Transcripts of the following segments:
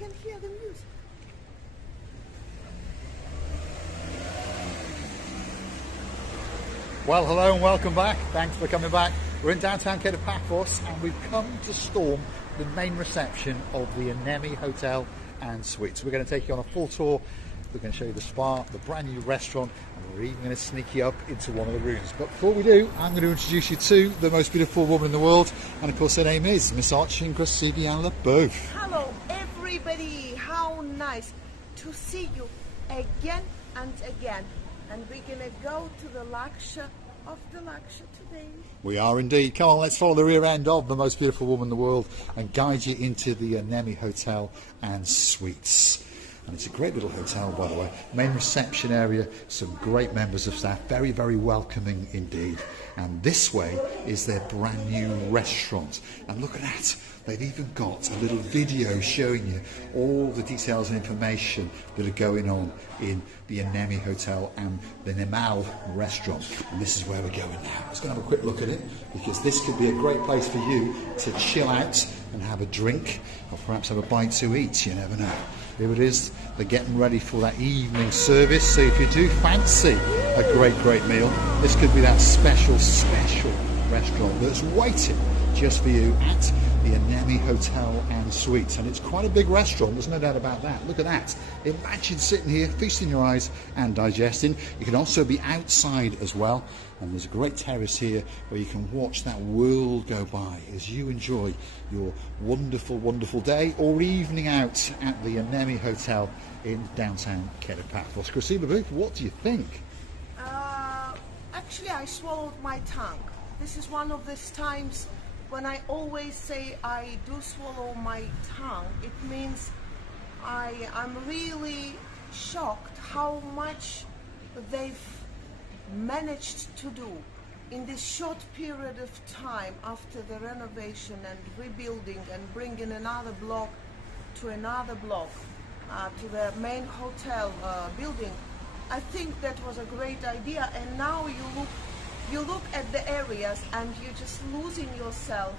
can hear the music. Well, hello and welcome back. Thanks for coming back. We're in downtown Kato, Paphos, and we've come to storm the main reception of the Anemi Hotel and Suites. We're going to take you on a full tour. We're going to show you the spa, the brand new restaurant, and we're even going to sneak you up into one of the rooms. But before we do, I'm going to introduce you to the most beautiful woman in the world, and of course her name is Miss Archie both. Hello, everybody. How nice to see you again and again. And we're going to go to the lecture of the lecture today. We are indeed. Come on, let's follow the rear end of the most beautiful woman in the world and guide you into the Anemi Hotel and Suites. And it's a great little hotel, by the way. Main reception area, some great members of staff, very, very welcoming indeed. And this way is their brand new restaurant. And look at that. They've even got a little video showing you all the details and information that are going on in the Anemi Hotel and the Nemal restaurant. And this is where we're going now. Let's go and have a quick look at it, because this could be a great place for you to chill out and have a drink, or perhaps have a bite to eat. You never know. Here it is. They're getting ready for that evening service. So if you do fancy a great meal, this could be that special restaurant that's waiting just for you at the Anemi Hotel and Suites. And it's quite a big restaurant, there's no doubt about that. Look at that. Imagine sitting here, feasting your eyes and digesting. You can also be outside as well. And there's a great terrace here where you can watch that world go by as you enjoy your wonderful, wonderful day or evening out at the Anemi Hotel in downtown Kato, Paphos. Chrissy, what do you think? Actually, I swallowed my tongue. This is one of those times when I always say I do swallow my tongue. It means I'm really shocked how much they've managed to do in this short period of time after the renovation and rebuilding and bringing another block to another block to the main hotel building. I think that was a great idea, and now you look at the areas and you're just losing yourself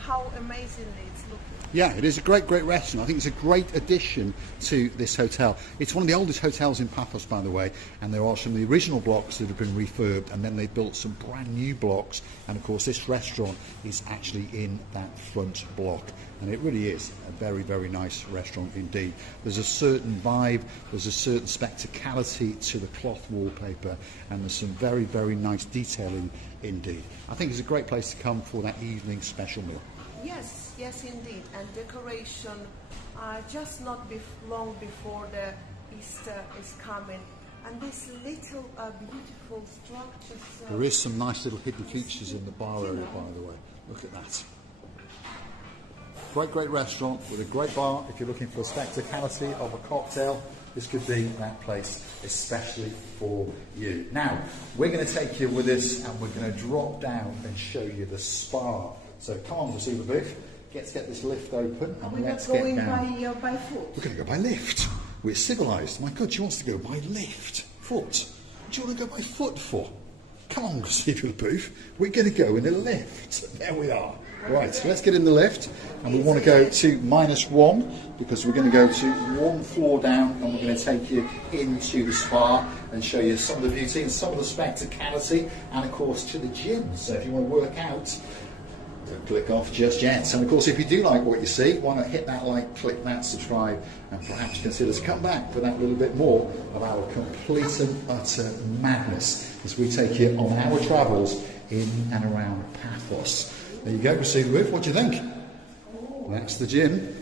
how amazingly it's looking. Yeah, it is a great restaurant. I think it's a great addition to this hotel. It's one of the oldest hotels in Paphos, by the way, and there are some of the original blocks that have been refurbed, and then they built some brand new blocks, and of course this restaurant is actually in that front block, and it really is a very, very nice restaurant indeed. There's a certain vibe, there's a certain spectacality to the cloth wallpaper, and there's some very, very nice detailing indeed. I think it's a great place to come for that evening special meal. Yes, indeed. And decoration, just not long before the Easter is coming. And these little beautiful structures. There is some nice little hidden features in the bar area, by the way. Look at that. Great restaurant with a great bar. If you're looking for a spectacality of a cocktail, this could be that place, especially for you. Now, we're going to take you with us and we're going to drop down and show you the spa. So come on, receiver booth. Let's get this lift open and let's get down. We're not going by foot. We're going to go by lift. We're civilised. My God, she wants to go by lift. Foot. What do you want to go by foot for? Come on, receiver booth. We're going to go in a lift. There we are. Right, so let's get in the lift, and we want to go to -1 because we're going to go to 1 floor down, and we're going to take you into the spa and show you some of the beauty and some of the spectacality, and of course to the gym. So if you want to work out, don't click off just yet. And of course, if you do like what you see, why not hit that like, click that, subscribe, and perhaps consider to come back for that little bit more of our complete and utter madness as we take you on our travels in and around Paphos. There you go, receiver booth. What do you think? That's the gym.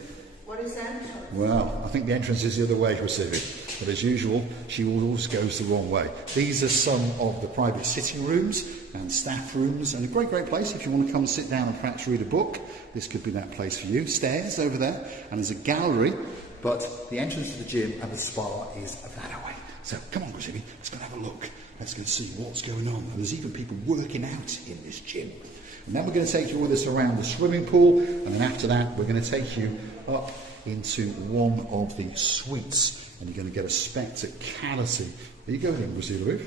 What is that? Well, I think the entrance is the other way, receiver. But as usual, she always goes the wrong way. These are some of the private sitting rooms and staff rooms, and a great place if you want to come and sit down and perhaps read a book. This could be that place for you. Stairs over there, and there's a gallery, but the entrance to the gym and the spa is that way. So come on, receiver, let's go and have a look. Let's go and see what's going on. And there's even people working out in this gym. And then we're going to take you with us around the swimming pool, and then after that we're going to take you up into one of the suites, and you're going to get a spectacality. Are you going in, receiver booth?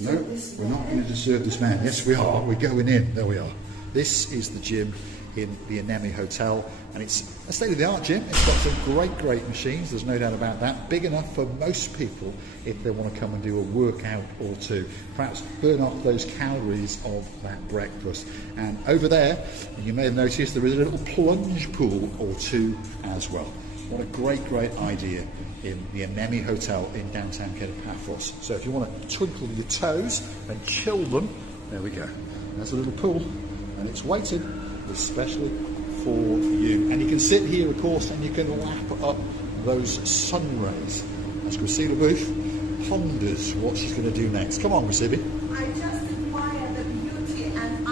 No, we're not going to disturb this man. Yes, we are. We're going in. There we are. This is the gym in the Anemi Hotel, and it's a state-of-the-art gym. It's got some great machines, there's no doubt about that. Big enough for most people if they want to come and do a workout or two, perhaps burn off those calories of that breakfast. And over there, you may have noticed, there is a little plunge pool or two as well. What a great idea in the Anemi Hotel in downtown Paphos. So if you want to twinkle your toes and chill them, there we go. There's a little pool, and it's waiting especially for you. And you can sit here, of course, and you can lap up those sun rays. As Christina Booth ponders what she's going to do next. Come on, Recibi. I just admire the beauty and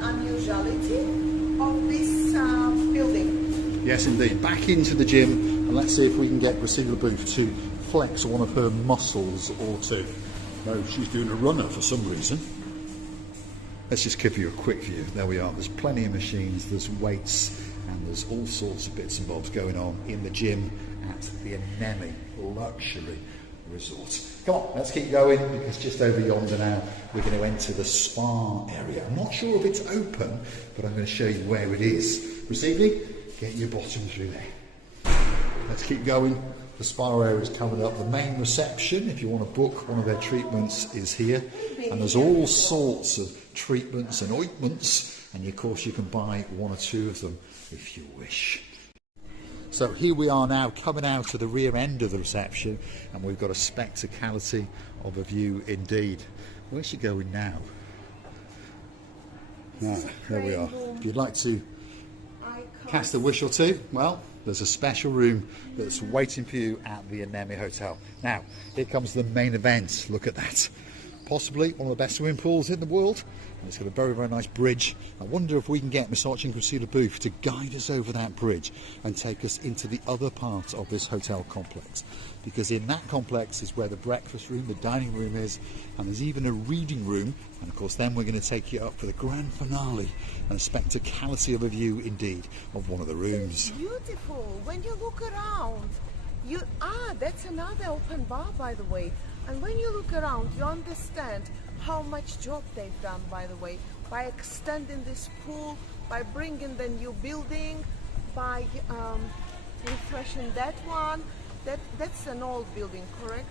unusuality of this building. Yes, indeed. Back into the gym, and let's see if we can get Priscilla Booth to flex one of her muscles or two. No, she's doing a runner for some reason. Let's just give you a quick view. There we are. There's plenty of machines, there's weights, and there's all sorts of bits and bobs going on in the gym at the Anemi Luxury Resort. Come on, let's keep going, because just over yonder now we're going to enter the spa area. I'm not sure if it's open, but I'm going to show you where it is. Receiving, get your bottom through there. Let's keep going. The spa area is covered up. The main reception, if you want to book one of their treatments, is here. And there's all sorts of treatments and ointments, and of course you can buy one or two of them if you wish. So here we are now, coming out to the rear end of the reception, and we've got a spectacality of a view indeed. Where's she going now? Right, there we are. If you'd like to cast a wish or two, well, there's a special room that's waiting for you at the Anemi Hotel. Now, here comes the main event. Look at that. Possibly one of the best swimming pools in the world. And it's got a very nice bridge. I wonder if we can get Massaging Priscilla Booth to guide us over that bridge and take us into the other part of this hotel complex. Because in that complex is where the breakfast room, the dining room is, and there's even a reading room. And of course then we're going to take you up for the grand finale, and a spectacality of a view indeed of one of the rooms. It's beautiful. When you look around, that's another open bar, by the way. And when you look around, you understand how much job they've done, by the way, by extending this pool, by bringing the new building, by refreshing that one. That's an old building, correct?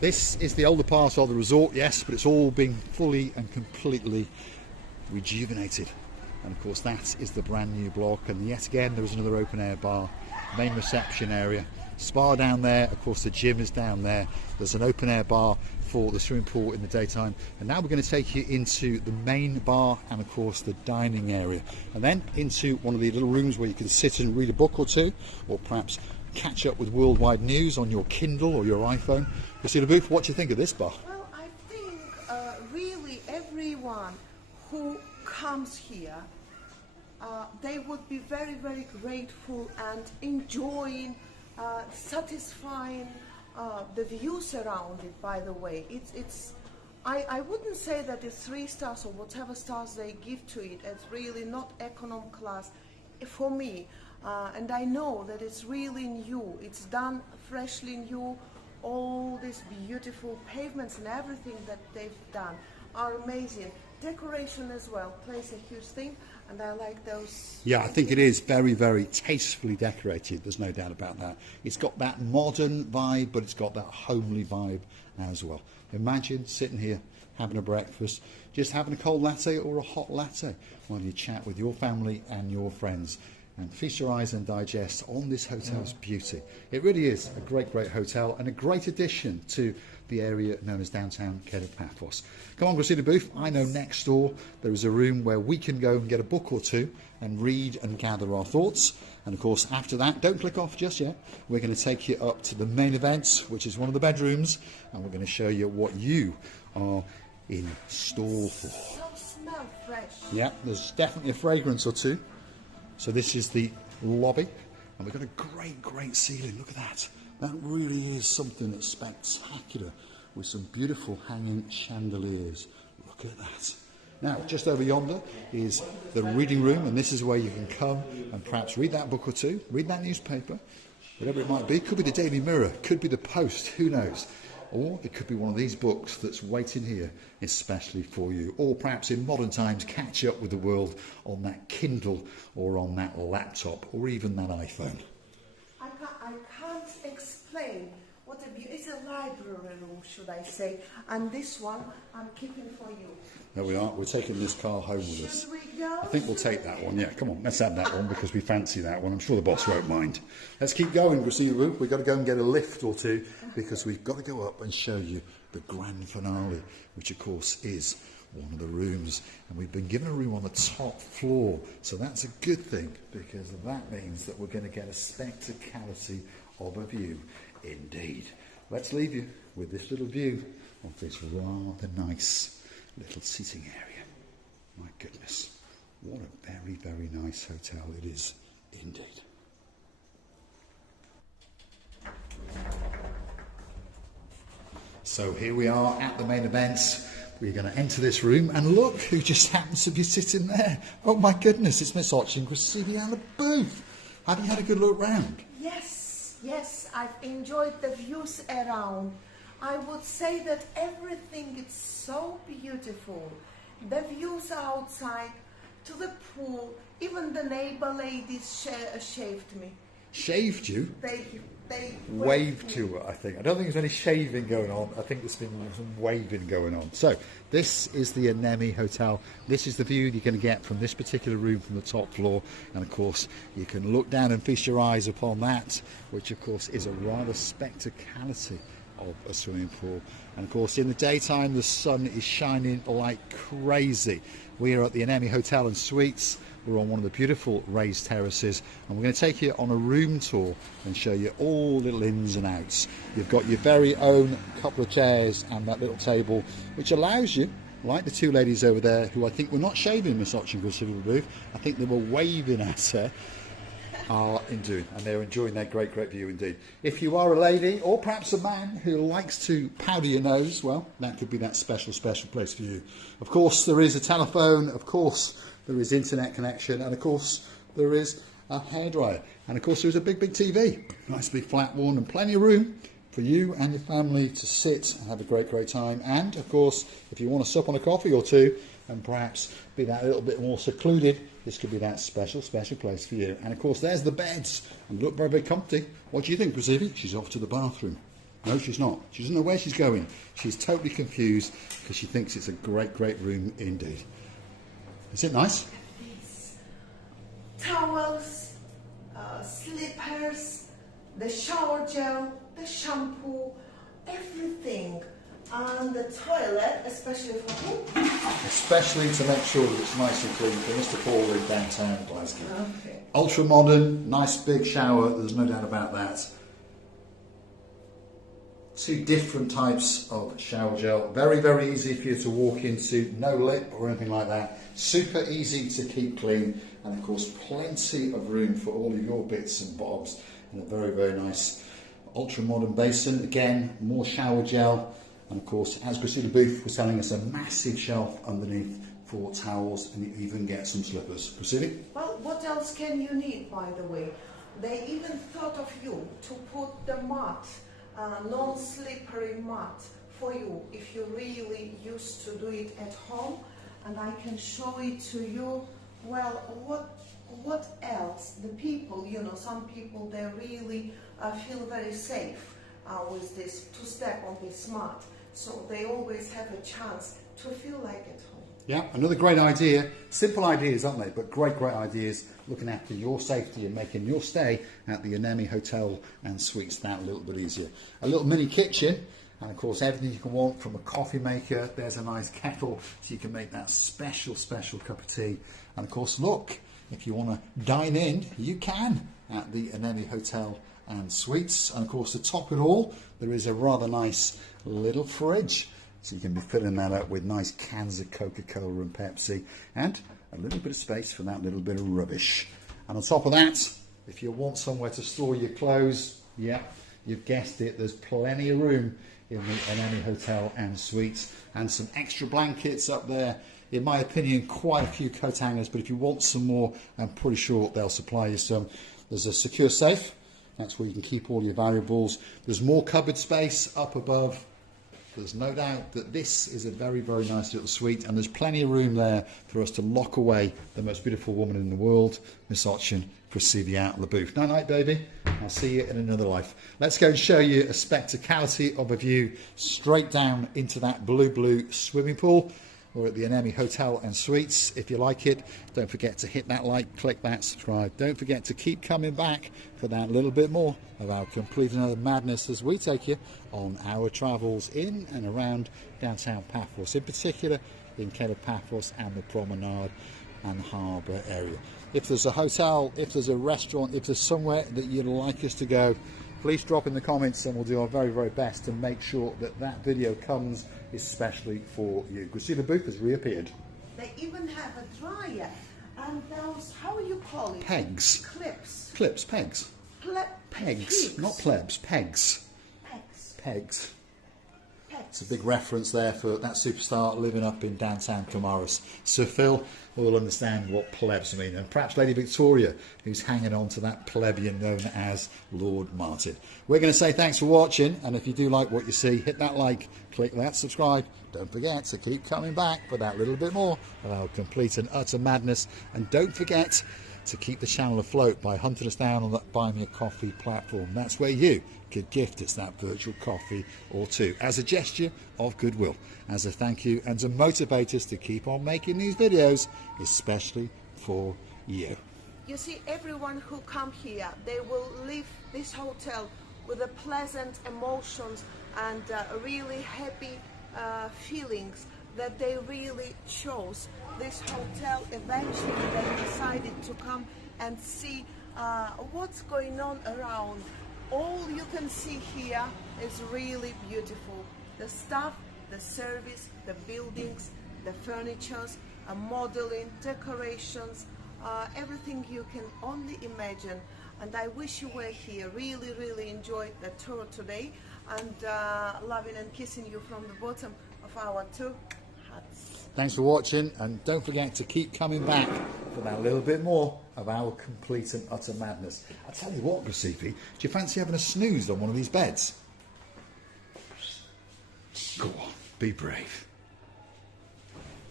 This is the older part of the resort, yes, but it's all been fully and completely rejuvenated. And of course that is the brand new block, and yet again there is another open air bar, main reception area, spa down there, of course the gym is down there, there's an open air bar for the swimming pool in the daytime, and now we're going to take you into the main bar and of course the dining area, and then into one of the little rooms where you can sit and read a book or two, or perhaps catch up with worldwide news on your Kindle or your iPhone. Priscilla Booth, what do you think of this bar? Well, I think really everyone who comes here, they would be very grateful and enjoying, satisfying the views around it. By the way, I wouldn't say that it's 3 stars or whatever stars they give to it. It's really not economy class for me, and I know that it's really new. It's done freshly new. All these beautiful pavements and everything that they've done are amazing. Decoration as well plays a huge thing, and I like those. Yeah, I think it is very tastefully decorated, there's no doubt about that. It's got that modern vibe, but it's got that homely vibe as well. Imagine sitting here having a breakfast, just having a cold latte or a hot latte while you chat with your family and your friends, and feast your eyes and digest on this hotel's beauty. It really is a great hotel, and a great addition to the area known as downtown Paphos. Come on, Christina Booth, I know next door there is a room where we can go and get a book or two and read and gather our thoughts. And of course after that, don't click off just yet, we're going to take you up to the main event, which is one of the bedrooms, and we're going to show you what you are in store for. Some smell fresh. Yeah, there's definitely a fragrance or two. So this is the lobby, and we've got a great ceiling. Look at that. That really is something that's spectacular, with some beautiful hanging chandeliers. Look at that. Now, just over yonder is the reading room, and this is where you can come and perhaps read that book or two, read that newspaper, whatever it might be. Could be the Daily Mirror, could be the Post, who knows. or it could be one of these books that's waiting here especially for you, or perhaps in modern times catch up with the world on that Kindle or on that laptop or even that iPhone. I can't explain what a beauty. It's a library room, should I say, and this one I'm keeping for you. No, we aren't. We're taking this car home with us. Should we go? I think we'll take that one. Yeah, come on, let's have that one because we fancy that one. I'm sure the boss won't mind. Let's keep going. We'll see the roof. We've got to go and get a lift or two because we've got to go up and show you the grand finale, which of course is one of the rooms. And we've been given a room on the top floor, so that's a good thing because that means that we're going to get a spectacality of a view indeed. Let's leave you with this little view of this rather nice little seating area. My goodness, what a very, very nice hotel it is indeed. So here we are at the main event. We're going to enter this room and look who just happens to be sitting there. Oh my goodness, it's Miss Oching receiving out of the booth. Have you had a good look round? Yes, I've enjoyed the views around. I would say that everything is so beautiful. The views outside, to the pool, even the neighbor ladies shaved me. Shaved you? They waved to her, I think. I don't think there's any shaving going on. I think there's been some waving going on. So, this is the Anemi Hotel. This is the view you're going to get from this particular room from the top floor. And of course, you can look down and feast your eyes upon that, which of course is a rather spectacality of a swimming pool. And of course, in the daytime, the sun is shining like crazy. We are at the Anemi Hotel and Suites. We're on one of the beautiful raised terraces, and we're going to take you on a room tour and show you all little ins and outs. You've got your very own couple of chairs and that little table, which allows you, like the two ladies over there, who I think were not shaving Miss Oching's booth, I think they were waving at her, are and they're enjoying their great view indeed. If you are a lady or perhaps a man who likes to powder your nose, well, that could be that special place for you. Of course, there is a telephone, of course, there is internet connection, and of course, there is a hairdryer. And of course, there is a big TV, nice big flat one, and plenty of room for you and your family to sit and have a great time. And of course, if you want to sup on a coffee or two and perhaps be that little bit more secluded, this could be that special place for you. And of course, there's the beds, and look very comfy. What do you think, Brasivi? She's off to the bathroom. No, she's not. She doesn't know where she's going. She's totally confused because she thinks it's a great room indeed. Is it nice? Towels, slippers, the shower gel, the shampoo, everything. And the toilet, especially for him. Especially to make sure that it's nice and clean for Mr. Paul in downtown Glasgow. Okay. Ultra modern, nice big shower, there's no doubt about that. Two different types of shower gel. Very easy for you to walk into, no lip or anything like that. Super easy to keep clean, and of course plenty of room for all of your bits and bobs. And a very nice ultra modern basin. Again, more shower gel. And of course, as Christina Booth was telling us, a massive shelf underneath for towels, and you even get some slippers. Christina? Well, what else can you need, by the way? They even thought of you to put the mat, non-slippery mat, for you if you really used to do it at home. And I can show it to you. Well, what else? The people, some people, they really feel very safe with this, to step on this mat. So they always have a chance to feel like at home. Yeah, another great idea. Simple ideas, aren't they? But great ideas, looking after your safety and making your stay at the Anemi Hotel and Suites that a little bit easier. A little mini kitchen, and of course everything you can want, from a coffee maker. There's a nice kettle so you can make that special cup of tea. And of course, look, if you want to dine in, you can at the Anemi Hotel and Suites. And of course, to top it all, there is a rather nice little fridge, so you can be filling that up with nice cans of Coca-Cola and Pepsi, and a little bit of space for that little bit of rubbish. And on top of that, if you want somewhere to store your clothes, yeah, you've guessed it, there's plenty of room in the Anemi Hotel and Suites, and some extra blankets up there. In my opinion, quite a few coat hangers, but if you want some more, I'm pretty sure they'll supply you some. There's a secure safe. That's where you can keep all your valuables. There's more cupboard space up above, There's no doubt that this is a very, very nice little suite, and there's plenty of room there for us to lock away the most beautiful woman in the world, Miss Ochin, Krasivi, out of the booth. Night night, baby. I'll see you in another life. Let's go and show you a spectacality of a view straight down into that blue swimming pool. We're at the Anemi Hotel and Suites. If you like it, don't forget to hit that like, click that subscribe. Don't forget to keep coming back for that little bit more of our complete and utter madness as we take you on our travels in and around downtown Paphos, in particular in Kato, Paphos and the promenade and harbour area. If there's a hotel, if there's a restaurant, if there's somewhere that you'd like us to go, please drop in the comments and we'll do our very, very best to make sure that that video comes especially for you. You can see the booth has reappeared. They even have a dryer and those, how do you call it? Pegs. Clips. Clips, pegs. Pegs, Pigs. not plebs, pegs. Pegs. Pegs. Pegs. It's a big reference there for that superstar living up in downtown Comoros. Sir Phil will understand what plebs mean, and perhaps Lady Victoria, who's hanging on to that plebeian known as Lord Martin. We're going to say thanks for watching, and if you do like what you see, hit that like, click that subscribe. Don't forget to keep coming back for that little bit more of our complete and utter madness, and don't forget to keep the channel afloat by hunting us down on that Buy Me a Coffee platform. That's where you could gift us that virtual coffee or two as a gesture of goodwill, as a thank you, and to motivate us to keep on making these videos, especially for you. You see, everyone who come here, they will leave this hotel with a pleasant emotions and really happy feelings that they really chose this hotel. Eventually they decided to come and see what's going on around. All you can see here is really beautiful. The stuff, the service, the buildings, the furnitures, modeling, decorations, everything you can only imagine. And I wish you were here. Really, really enjoyed the tour today, and loving and kissing you from the bottom of our two hearts. Thanks for watching, and don't forget to keep coming back for that little bit more of our complete and utter madness. I tell you what, Krasivi, do you fancy having a snooze on one of these beds? Go on, be brave.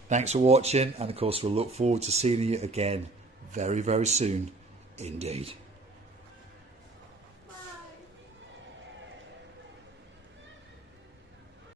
Thanks for watching, and of course we'll look forward to seeing you again very, very soon indeed.